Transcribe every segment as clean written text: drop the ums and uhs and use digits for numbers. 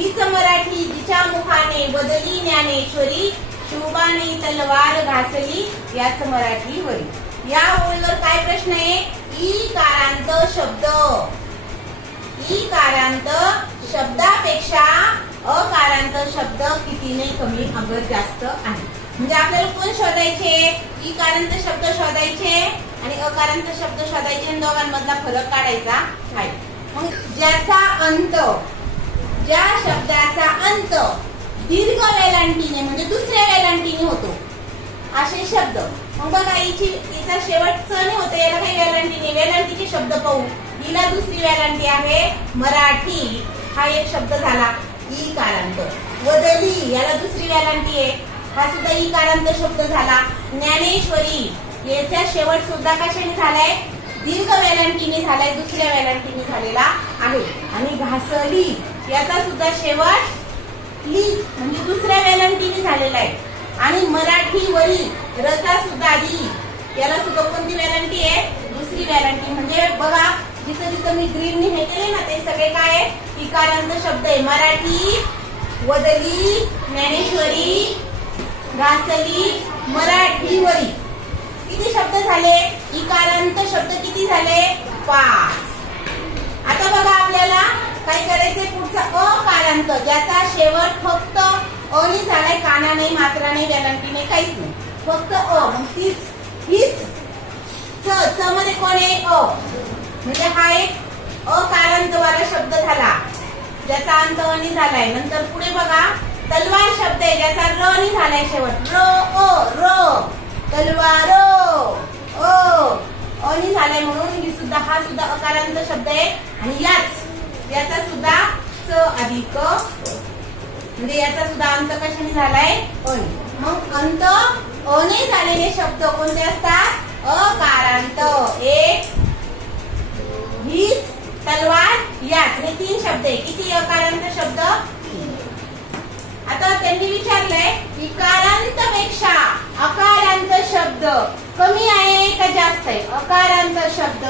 हीच मराठी जिच्या मुखाने बदली ज्ञानेश्वरी, शिवबाने तलवार घासली याच मराठी वरी. या ओळीवर काय प्रश्न आहे? इकारांत शब्द, इकारांत शब्दापेक्षा अकारांत शब्द कितीने कमी अगर जास्त आहे. म्हणजे आपल्याला कोण शोधायचे? इकारांत शब्द शोधायचे आणि अकारांत शब्द शोधायचे आणि दोघांमधला फरक काढायचा आहे. मग ज्याचा अंत, ज्या शब्दाचा अंत दीर्घ वेलांटीने म्हणजे दुसऱ्या वेलांटीने होतो असे शब्द. मग बघा हिचा शेवट च नाही होतं, याला काही वेलांटीने, वेलांटीचे शब्द पाहू. हिला दुसरी वेलांटी आहे मराठी, हा एक शब्द झाला इकारांत. वदली याला दुसरी वेलांटी आहे, हा सुद्धा इकारांत शब्द झाला. ज्ञानेश्वरी याचा शेवट सुद्धा कशाने झालाय? दीर्घ वेलांटीने झालाय, दुसऱ्या वेलांटीने झालेला आहे. आणि घासली याचा सुद्धा शेवट ली म्हणजे दुसऱ्या वेलांटीने झालेला आहे. आणि मराठी वरी रचा सुद्धा आधी, याला सुद्धा कोणती वेलांटी आहे? दुसरी वेलांटी. म्हणजे बघा जिथं जिथं मी ग्रीनने हे केले ना ते सगळे काय आहे? इकारांत शब्द आहे. मराठी, वदली, ज्ञानेश्वरी, घासली, मराठी वरी. किती शब्द झाले? इकारांत शब्द किती झाले? 5. आता बघा आपल्याला काय करायचंय? पुढचा अकारांत, ज्याचा शेवट फक्त अ ने झालाय, काना नाही, मात्रा नाही, वेलांटी काहीच नाही, फक्त अ. मग हीच च मध्ये कोण आहे? अ. म्हणजे हा एक अकारांत वाला शब्द झाला ज्याचा अंत अ ने झालाय. नंतर पुढे बघा तलवार शब्द आहे ज्याचा र ने झालाय शेवट. र अ र तलवार अ ने झालाय म्हणून ही सुद्धा, हा सुद्धा अकारांत शब्द आहे. आणि याचा सुद्धा च अधिक म्हणजे याचा सुद्धा अंत कशाने झालाय? अ. मग अंत अ ने झालेले शब्द कोणते असतात? अकारांत. एक, हीच, तलवार, याच, हे 3 शब्द आहे. किती अकारांत शब्द? आता त्यांनी विचारलंय इकारांत पेक्षा अकारांत शब्द कमी आहे का जास्त आहे? अकारांत शब्द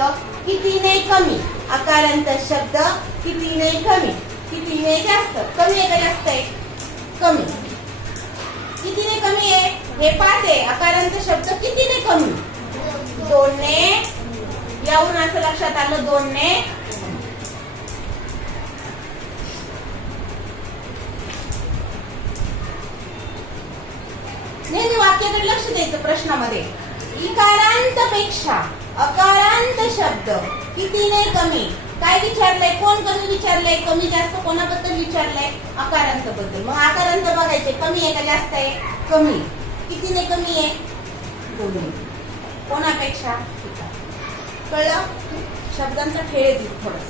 कितीने कमी, अकारांत शब्द कितीने कमी, कितीने जास्त? कमी आहे का जास्त आहे? कमी. कितीने कमी आहे? हे 5 आहे. अकारांत शब्द कितीने कमी? 2 ने. यावरून असं लक्षात आलं 2 ने. नेहमी वाक्याकडे लक्ष द्यायचं प्रश्नामध्ये. इकारांत पेक्षा अकारांत शब्द कितीने कमी. काय विचारलंय? कोण कमी विचारलंय? कमी जास्त कोणाबद्दल विचारलंय? अकारांत बद्दल. मग अकारांत बघायचे कमी आहे का जास्त आहे? कमी. कितीने कमी आहे? 2 ने. कोणापेक्षा? कळलं? शब्दांचा खेळ आहे थोडस.